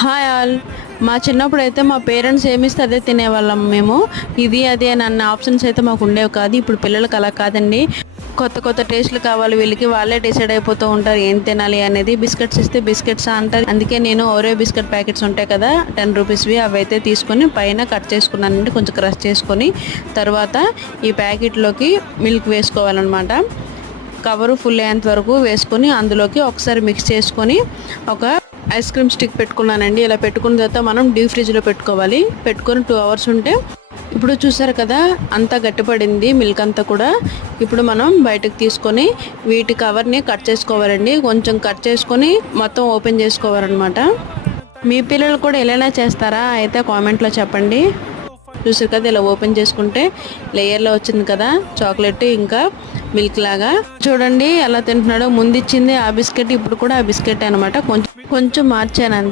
Hi all. మా చిన్నప్పుడు అయితే మా పేరెంట్స్ ఏమిస్తే అదే తినేవాళ్ళం మేము. ఇది అది అని అన్న ఆప్షన్స్ అయితే మాకు ఉండేవి కాదు. ఇప్పుడు పిల్లలకి అలా కాదండి. కొత్త కొత్త టేస్ట్లు కావాలి వీళ్ళకి. వాళ్ళే డిసైడ్ అయిపోతూ ఉంటారు ఏం తినాలి అనేది. బిస్కెట్స్ ఇస్తే బిస్కెట్స్ అంటారు. అందుకే నేను ఓరియో బిస్కెట్ ప్యాకెట్స్ ఉంటాయి కదా 10 రూపీస్వి, అవి అయితే తీసుకొని పైన కట్ చేసుకున్నానండి, కొంచెం క్రష్ చేసుకొని. తర్వాత ఈ ప్యాకెట్లోకి మిల్క్ వేసుకోవాలన్నమాట. కవరు ఫుల్ అయ్యేంత వరకు వేసుకొని అందులోకి ఒకసారి మిక్స్ చేసుకొని ఒక ఐస్ క్రీమ్ స్టిక్ పెట్టుకున్నానండి. ఇలా పెట్టుకున్న తర్వాత మనం డీప్ ఫ్రిడ్జ్లో పెట్టుకోవాలి. పెట్టుకొని 2 అవర్స్ ఉంటే, ఇప్పుడు చూసారు కదా అంతా గట్టిపడింది మిల్క్ అంతా కూడా. ఇప్పుడు మనం బయటకు తీసుకొని వీటి కవర్ని కట్ చేసుకోవాలండి. కొంచెం కట్ చేసుకొని మొత్తం ఓపెన్ చేసుకోవాలన్నమాట. మీ పిల్లలు కూడా ఇలానే చేస్తారా? అయితే కామెంట్లో చెప్పండి. చూసారు కదా ఇలా ఓపెన్ చేసుకుంటే లేయర్లో వచ్చింది కదా చాక్లెట్ ఇంకా మిల్క్ లాగా. చూడండి ఎలా తింటున్నాడో. ముందు ఇచ్చింది ఆ బిస్కెట్, ఇప్పుడు కూడా ఆ బిస్కెట్ అనమాట. కొంచెం మార్చాను అంతే.